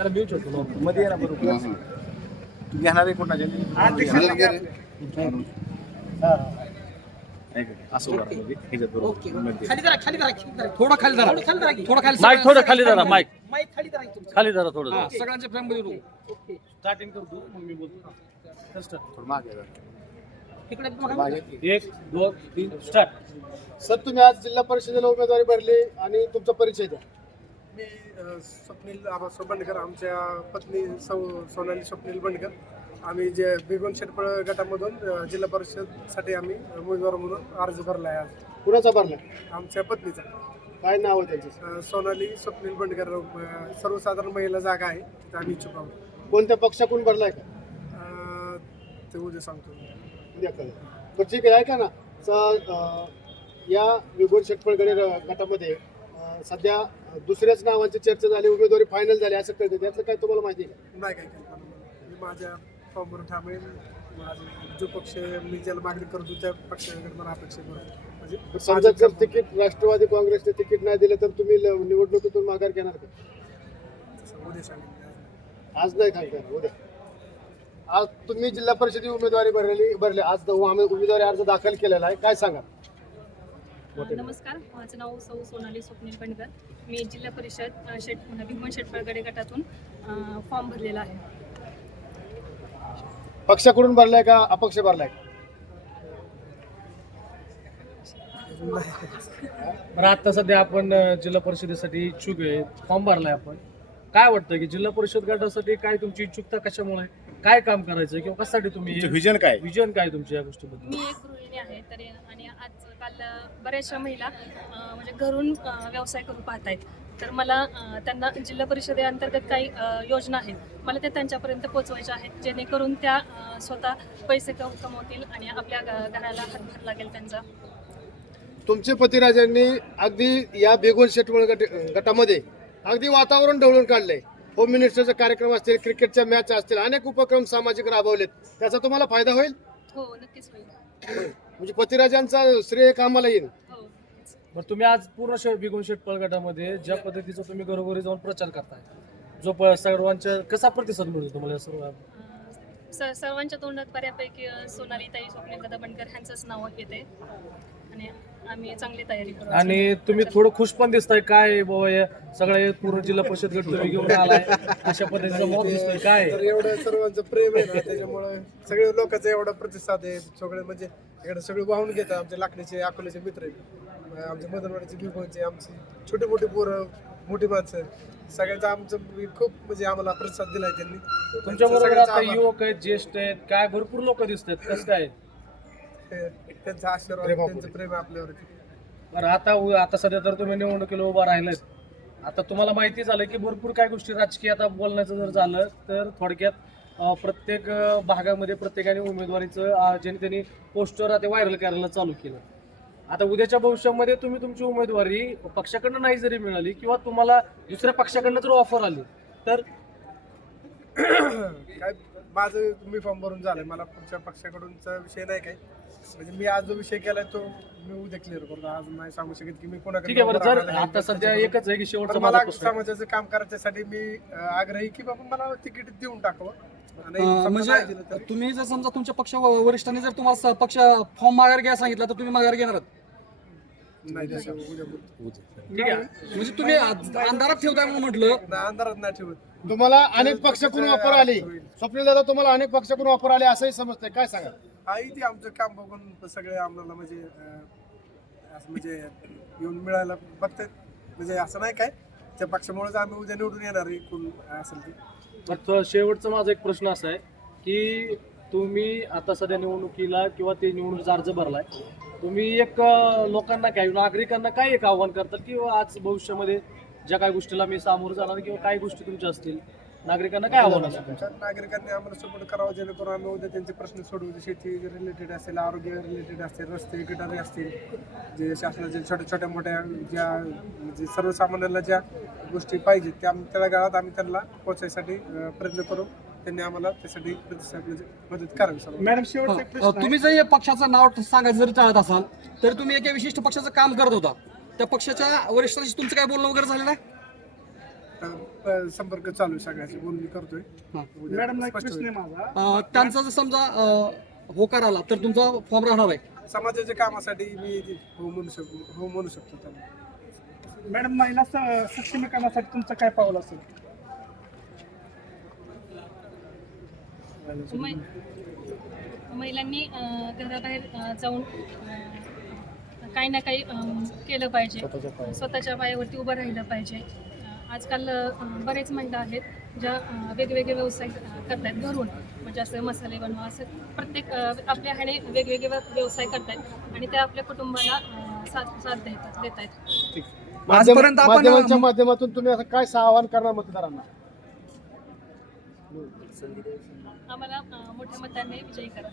मध्ये येणार बरोबर घेणार आहे कोणाच्या असं थोडं खाली धरा थोडं खाली माईक थोडं खाली धरा माईक माईक खाली धरा खाली धरा थोडं हा, सगळ्यांच्या फ्रेम मध्ये ओके स्टार्टिंग करतो मग मी बोलतो थोडं मागे जा. इकडे मागे 1 2 3 स्टार्ट सर तुम्ही आज जिल्हा परिषदेला उमेदवारी भरली आणि तुमचा परिचय द्या. मी स्वप्नील आबासाहेब बंडकर, आमच्या पत्नी सोनाली स्वप्नील बंडकर. आम्ही जे बेगोन शेटपळ गटामधून जिल्हा परिषदसाठी आम्ही उमेदवार म्हणून अर्ज भरला आहे आज. कुणाचा भरला? आमच्या पत्नीचा काय नाव आहे त्यांचं? सोनाली स्वप्नील बंडकर. सर्वसाधारण महिला जागा आहे तिथं आम्ही इच्छुक आहोत. कोणत्या पक्षाकडून भरलाय का? ते उद्या सांगतो. उद्या कळेल. तर ठीक आहे, ऐका ना. या बेगोन शेटपळगडे गटामध्ये सध्या दुसऱ्याच नावाची चर्चा झाली, उमेदवारी फायनल झाली असं कळतं. त्यातलं काय तुम्हाला माहिती आहे का? नाही काय कल्पना मला. मी माझ्या फॉर्मवर ठाम आहे. माझे जो पक्ष मी ज्याला मागणी करतो त्या पक्षाकडे मला अपेक्षा करतो. म्हणजे समजा जर तिकीट राष्ट्रवादी काँग्रेसने तिकीट नाही दिलं तर तुम्ही निवडणुकीतून माघार घेणार का? उद्या सांगितलं. आज नाही सांगता, उद्या. आज तुम्ही जिल्हा परिषदेची उमेदवारी भरली आज उमेदवारी अर्ज दाखल केलेला आहे, काय सांगा? नमस्कार, माझं नाव सौ सोनाली स्वप्नील बंडकर. मी जिल्हा परिषद भिगवण शेटपळगडे गटातून फॉर्म भरलेला आहे. पक्षाकडून भरलाय का अपक्ष भरलाय? बरं आता सध्या आपण जिल्हा परिषदेसाठी इच्छुक आहे, फॉर्म भरलाय आपण. काय वाटतं की जिल्हा परिषद गटासाठी काय तुमची इच्छुकता कशामुळे आहे? काय काम करायचं किंवा कशासाठी तुम्ही व्हिजन काय विजन काय तुमच्या या गोष्टीबद्दल? मी एक गृहिणी आहे तरी आणि आजकाल बऱ्याचशा महिला म्हणजे घरून व्यवसाय करू पाहत आहेत. तर मला त्यांना जिल्हा परिषदेअंतर्गत काही योजना आहेत, मला त्या त्यांच्यापर्यंत पोहोचवायच्या आहेत, जेणेकरून त्या स्वतः पैसे कमवतील आणि आपल्या घराला हातभार लागेल त्यांचा. तुमचे पतिराजांनी अगदी या बेगोन शेटवळ गटामध्ये अगदी वातावरण ढवळून काढलंय. होम मिनिस्टरचे कार्यक्रम असतील, क्रिकेटच्या मॅच असतील, अनेक उपक्रम सामाजिक राबवलेत. त्याचा तुम्हाला फायदा होईल? हो, नक्कीच होईल. म्हणजे पतिराजांचा श्रेय कामाला येईल. हो. बरं तुम्ही आज पूर्ण भिगवण शेटपळ गटामध्ये ज्या पद्धतीचा तुम्ही घरोघरी जाऊन प्रचार करताय, जो सर्वांच्या कसा प्रतिसाद मिळतो तुम्हाला सर्व? सर्वांच्या तोंडात बऱ्यापैकी सोनाली ताई स्वप्नील दादा बंडकर ह्यांचंच नाव येते आणि आम्ही चांगली तयारी करू. आणि तुम्ही थोडं खुश पण दिसताय. काय बाबा हे सगळे पूर्ण जिल्हा परिषद गट तुम्ही घेऊन आलाय, अशा पद्धतीचा मॉब दिसतोय काय? तर एवढं सर्वांचं प्रेम आहे ना, त्याच्यामुळे सगळे लोकांचा एवढा प्रतिसाद आहे. सगळे म्हणजे इकडे सगळे वाहून घेतात. आमचे लाकडीचे अकोल्याचे मित्र आहेत, आमच्या मदनवाडीचे भिगवणचे, आमची छोटी मोठी पोरं, मोठी माणसं, सगळ्यांचा आमचं खूप म्हणजे आम्हाला प्रतिसाद दिलाय त्यांनी. तुमच्या बरोबर आता युवक आहेत, ज्येष्ठ आहेत, काय भरपूर लोक दिसतात, कसं काय? त्यांचा आशीर्वाद, त्यांचं प्रेम आपल्यावरती. बरं आता सध्या तर तुम्ही निवडणुकीला उभा राहिलात. आता तुम्हाला माहिती झालं की भरपूर काय गोष्टी राजकीय आता बोलण्याचं जर झालं तर थोडक्यात प्रत्येक भागामध्ये प्रत्येकाने उमेदवारीचं ज्यांनी पोस्टर ते व्हायरल करायला चालू केलं. आता उद्याच्या भविष्यामध्ये तुम्ही तुमची उमेदवारी पक्षाकडनं नाही जरी मिळाली किंवा तुम्हाला दुसऱ्या पक्षाकडनं जर ऑफर आली तर काय माझं मी फॉर्म भरून झालंय, मला पुढच्या पक्षाकडूनचा विषय नाही काय. म्हणजे मी आज जो विषय केलाय तो मी उद्या क्लिअर करतो. आज नाही सांगू शकत की मी कोणाकडे. ठीक आहे. बरं जर आता सध्या एकच आहे की शेवटचं मला माझा प्रश्न आहे. समाजाचं काम करायच्यासाठी मी आग्रही की बाबा मला तिकीट देऊन टाकावं. आणि समजा म्हणजे नाही दिलं तरी तुम्ही जर समजा तुमच्या पक्ष वरिष्ठांनी जर तुम्हाला पक्ष फॉर्म माघार घ्यायला सांगितलं तर तुम्ही माघार घेणार? नाही द्यायचं, उद्या बोलतो. ठीक आहे. म्हणजे तुम्ही अंधारात ठेवताय म्हणून म्हटलं. नाही, अंधारात नाही ठेवत. तुम्हाला अनेक पक्षाकडून ऑफर आली, स्वप्नील दादा तुम्हाला अनेक पक्षाकडून ऑफर आले असंही समजतंय, काय सांगा? आई ती आमचं काम बघून सगळे आम्हाला म्हणजे असं म्हणजे येऊन मिळायला बघतात. म्हणजे असं नाही काय, त्या पक्षामुळेच आम्ही उद्या निवडून येणार आहे कोण असेल ते. तर शेवटचा माझा एक प्रश्न असा आहे की तुम्ही आता सध्या निवडणुकीला किंवा ते निवडणुकीचा अर्ज भरलाय, तुम्ही एक लोकांना काय नागरिकांना काय एक आव्हान करतात की आज भविष्यामध्ये ज्या काही गोष्टीला मी सामोरं जाणार किंवा काही गोष्टी तुमच्या असतील, नागरिकांना काय आव्हान असेल तुमचं? नागरिकांनी आम्हाला सपोर्ट करावा जेणेकरून आम्ही उद्या त्यांचे प्रश्न सोडवू. शेती रिलेटेड असेल, आरोग्य रिलेटेड असतील, रस्ते गटारे असतील, जे शासनाच्या छोट्या छोट्या मोठ्या ज्या म्हणजे सर्वसामान्यांना ज्या गोष्टी पाहिजेत त्या गावात आम्ही त्यांना पोहोचायसाठी प्रयत्न करू. त्यांनी आम्हाला त्यासाठी मदत करावी. मॅडम तुम्ही जर या पक्षाचं नाव सांगायचं जर टाळत असाल तर तुम्ही एका विशिष्ट पक्षाचं काम करत होता, त्या पक्षाच्या वरिष्ठांशी तुमचं काय बोलणं वगैरे झालेलं आहे? संपर्क चालू आहे सगळ्याचे बोलणी करतोय. हा. उद्या मॅडमला एक स्पष्ट प्रश्न होईल. आहे माझा. त्यांचा जर समजा होकार आला तर तुमचा फॉर्म राहणार आहे. समाजाच्या कामासाठी मी हो म्हणू शकतो त्यांना. मॅडम, महिला सक्षमीकरणासाठी तुमचं काय पाऊल असेल? महिलांनी घराबाहेर जाऊन काही ना काही केलं पाहिजे, स्वतःच्या पायावरती उभं राहिलं पाहिजे. आजकाल बरेच महिला आहेत ज्या वेगवेगळे व्यवसाय करतायत घरून, म्हणजे असं मसाले बनवा, असं प्रत्येक आपल्या ह्याने वेगवेगळे व्यवसाय करतायत आणि त्या आपल्या कुटुंबाला साथ देत आहेत. आजपर्यंत आपण माध्यमांच्या माध्यमातून तुम्ही असं काय आवाहन करणार मतदारांना? आम्हाला मोठ्या मताने विजयी करा.